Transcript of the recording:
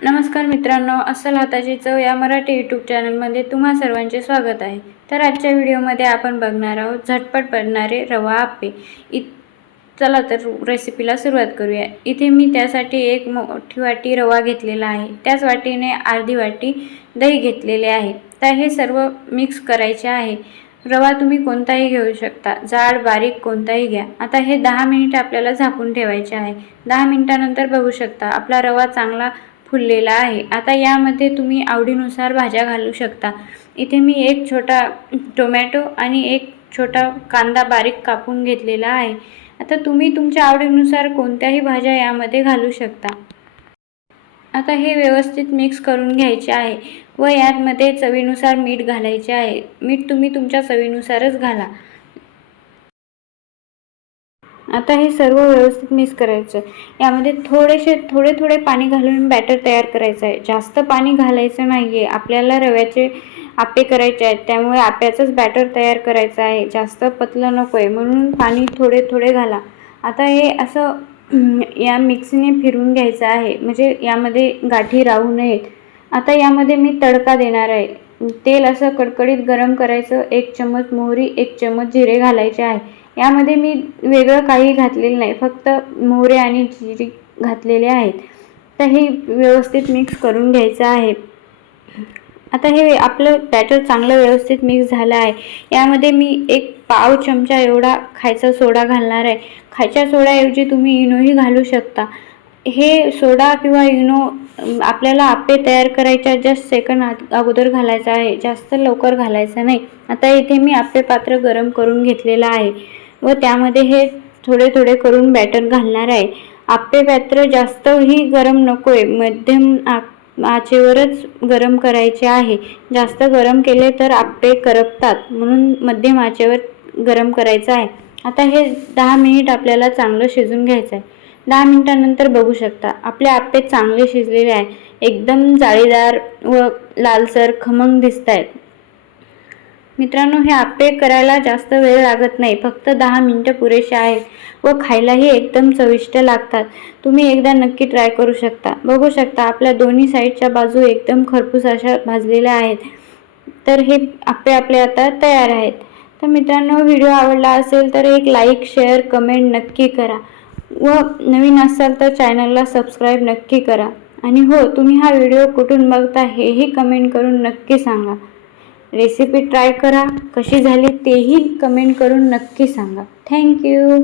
नमस्कार मित्रांनो, अस्सल हाताची चव या मराठी यूट्यूब चॅनलमध्ये तुम्हा सर्वांचे स्वागत आहे। तर आजच्या व्हिडिओमध्ये आपण बघणार आहोत झटपट बनणारे रवा आप्पे। चला तर रेसिपीला सुरुवात करूया। इथे मी त्यासाठी एक मोठी वाटी रवा घेतलेला आहे, त्याच वाटीने अर्धी वाटी दही घेतलेले आहे। तर हे सर्व मिक्स करायचे आहे। रवा तुम्ही कोणताही घेऊ शकता, जाड बारीक कोणताही घ्या। आता हे 10 मिनिट आपल्याला झाकून ठेवायचे आहे। 10 मिनिटानंतर बघू शकता आपला रवा चांगला फुललेला आहे। आता यामध्ये तुम्ही आवडीनुसार भाज्या घालू शकता। इथे मी एक छोटा टोमॅटो आणि एक छोटा कांदा बारीक कापून घेतलेला आहे। आता तुम्ही तुमच्या आवडीनुसार कोणत्याही भाज्या यामध्ये घालू शकता। आता हे व्यवस्थित मिक्स करून घ्यायचे आहे व यामध्ये चवीनुसार मीठ घालायचे आहे। मीठ तुम्ही तुमच्या चवीनुसारच घाला। आता हे सर्व व्यवस्थित मिक्स करायचं। यामध्ये थोडे पाणी घालून बॅटर तयार करायचं आहे। जास्त पाणी घालायचं नाहीये, आपल्याला रव्याचे आप्पे करायचे आहेत, त्यामुळे आप्याचंच बॅटर तयार करायचं आहे। जास्त पतलं नकोय, म्हणून पाणी थोडे घाला। आता हे असं या मिक्सने फिरवून घ्यायचं आहे, म्हणजे यामध्ये गाठी राहू नयेत। आता यामध्ये मी तडका देणार आहे। तेल असं कडकडीत गरम करायचं। 1 चम्मच मोहरी, 1 चम्मच जिरे घालायचे आहे। यामध्ये मी वेगळं काही घातलेलं नाही, फक्त मोहरी आणि जिरे घातलेले आहेत। तर हे व्यवस्थित मिक्स करून घ्यायचं आहे। आता हे आपलं बॅटर चांगलं व्यवस्थित मिक्स झालं आहे। यामध्ये मी 1 पाव चमचा एवढा खायचा सोडा घालणार आहे। खायच्या सोड्याऐवजी तुम्ही इनोही घालू शकता। हे सोडा किंवा इनो आपल्याला आप्पे तयार करायच्या जस्ट सेकंद अगोदर घालायचा आहे, जास्त लवकर घालायचं नाही। आता इथे मी आप्पे पात्र गरम करून घेतलेलं आहे व त्यामध्ये हे थोडे करून बॅटर घालणार आहे। आप्पे पात्र जास्तही गरम नकोय, मध्यम आचेवरच गरम करायचे आहे। जास्त गरम केले तर आप्पे करपतात, म्हणून मध्यम आचेवर गरम करायचं आहे। आता हे 10 मिनिट आपल्याला चांगलं शिजून घ्यायचं आहे। 10 मिनिटानंतर बघू शकता आपले आप्पे चांगले शिजलेले आहे, एकदम जाळीदार व लालसर खमंग दिसतायत। मित्रांनो, हे आप्पे करायला जास्त वेळ लागत नाही, फक्त 10 मिनिटं पुरेसे आहेत व खायलाही एकदम चविष्ट लागतात। तुम्ही एकदा नक्की ट्राय करू शकता। बघू शकता आपल्या दोन्ही साईडच्या बाजू एकदम खरपूस अशा भाजलेल्या आहेत। तर हे आप्पे आपले आता तयार आहेत। तर मित्रांनो, व्हिडिओ आवडला असेल तर एक लाईक, शेअर, कमेंट नक्की करा व नवीन असाल तर चॅनलला सबस्क्राईब नक्की करा। आणि हो, तुम्ही हा व्हिडिओ कुठून बघता हेही कमेंट करून नक्की सांगा। रेसिपी ट्राय करा, कशी झाली तेही कमेंट करून नक्की सांगा। थँक्यू।